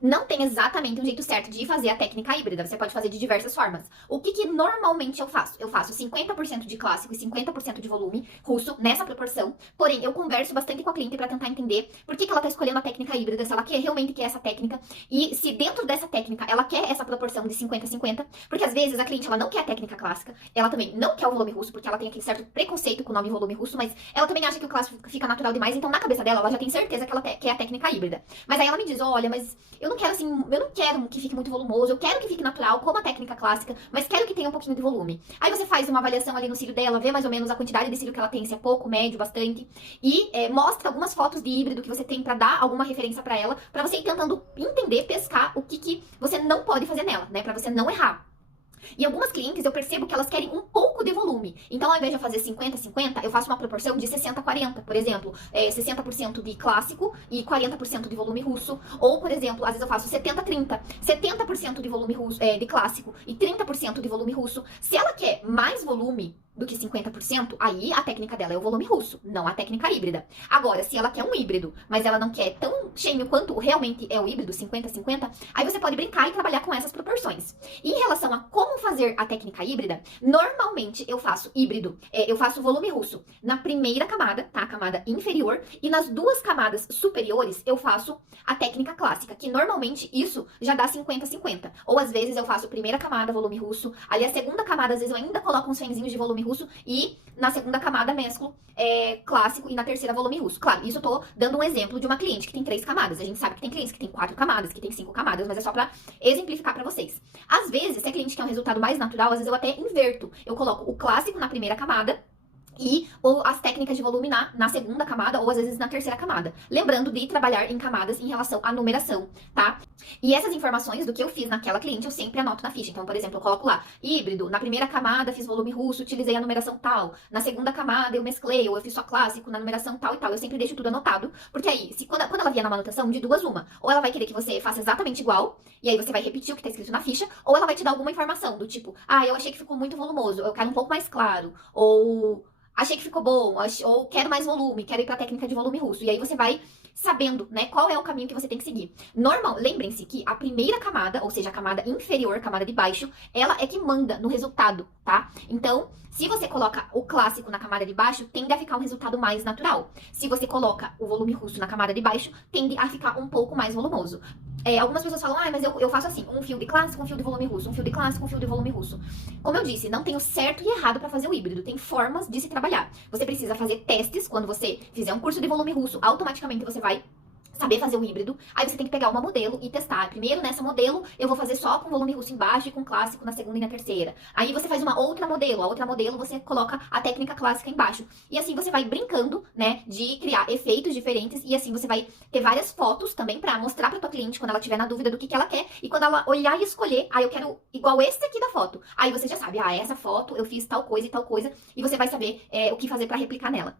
Não tem exatamente um jeito certo de fazer a técnica híbrida, você pode fazer de diversas formas. O que normalmente eu faço? Eu faço 50% de clássico e 50% de volume russo nessa proporção, porém eu converso bastante com a cliente para tentar entender por que ela tá escolhendo a técnica híbrida, se ela realmente quer essa técnica e se dentro dessa técnica ela quer essa proporção de 50-50, porque às vezes a cliente ela não quer a técnica clássica, ela também não quer o volume russo, porque ela tem aquele certo preconceito com o nome volume russo, mas ela também acha que o clássico fica natural demais, então na cabeça dela ela já tem certeza que ela quer a técnica híbrida. Mas aí ela me diz, olha, mas eu não quero assim, eu não quero que fique muito volumoso, eu quero que fique natural, como a técnica clássica, mas quero que tenha um pouquinho de volume. Aí você faz uma avaliação ali no cílio dela, vê mais ou menos a quantidade de cílio que ela tem, se é pouco, médio, bastante, e mostra algumas fotos de híbrido que você tem pra dar alguma referência pra ela, pra você ir tentando entender, pescar o que você não pode fazer nela, né, pra você não errar. E algumas clientes eu percebo que elas querem um pouco de volume. Então, ao invés de eu fazer 50-50, eu faço uma proporção de 60-40. Por exemplo, 60% de clássico e 40% de volume russo. Ou, por exemplo, às vezes eu faço 70-30. 70% de volume russo, de clássico e 30% de volume russo. Se ela quer mais volume do que 50%, aí a técnica dela é o volume russo, não a técnica híbrida. Agora, se ela quer um híbrido, mas ela não quer tão cheio quanto realmente é o híbrido, 50-50, aí você pode brincar e trabalhar com essas proporções. E em relação a como fazer a técnica híbrida, normalmente eu faço híbrido, eu faço volume russo na primeira camada, tá? A camada inferior, e nas duas camadas superiores eu faço a técnica clássica, que normalmente isso já dá 50-50. Ou às vezes eu faço primeira camada, volume russo, ali a segunda camada, às vezes eu ainda coloco uns fenzinhos de volume russo e na segunda camada mesclo clássico e na terceira volume russo. Claro, isso eu tô dando um exemplo de uma cliente que tem 3 camadas. A gente sabe que tem clientes que tem 4 camadas, que tem 5 camadas, mas é só pra exemplificar pra vocês. Às vezes, se a cliente quer um resultado mais natural, às vezes eu até inverto. Eu coloco o clássico na primeira camada ou as técnicas de volume na segunda camada, ou às vezes na terceira camada. Lembrando de trabalhar em camadas em relação à numeração, tá? E essas informações do que eu fiz naquela cliente, eu sempre anoto na ficha. Então, por exemplo, eu coloco lá, híbrido, na primeira camada fiz volume russo, utilizei a numeração tal. Na segunda camada eu mesclei, ou eu fiz só clássico, na numeração tal e tal. Eu sempre deixo tudo anotado, porque aí, quando ela vier na manutenção, de duas uma. Ou ela vai querer que você faça exatamente igual, e aí você vai repetir o que tá escrito na ficha, ou ela vai te dar alguma informação, do tipo, eu achei que ficou muito volumoso, eu quero um pouco mais claro, ou achei que ficou bom, ou quero mais volume, quero ir pra técnica de volume russo. E aí você vai sabendo, né, qual é o caminho que você tem que seguir. Lembrem-se que a primeira camada, ou seja, a camada inferior, camada de baixo, ela é que manda no resultado, tá? Então, se você coloca o clássico na camada de baixo, tende a ficar um resultado mais natural. Se você coloca o volume russo na camada de baixo, tende a ficar um pouco mais volumoso. Algumas pessoas falam, mas eu faço assim, um fio de clássico, um fio de volume russo, um fio de clássico, um fio de volume russo. Como eu disse, não tem o certo e errado para fazer o híbrido, tem formas de se trabalhar. Você precisa fazer testes, quando você fizer um curso de volume russo, automaticamente você vai saber fazer o híbrido, aí você tem que pegar uma modelo e testar. Primeiro, nessa modelo, eu vou fazer só com volume russo embaixo e com clássico na segunda e na terceira. Aí você faz uma outra modelo, a outra modelo você coloca a técnica clássica embaixo. E assim você vai brincando, né, de criar efeitos diferentes e assim você vai ter várias fotos também pra mostrar pra tua cliente quando ela tiver na dúvida do que ela quer e quando ela olhar e escolher, eu quero igual esse aqui da foto. Aí você já sabe, essa foto eu fiz tal coisa e você vai saber o que fazer pra replicar nela.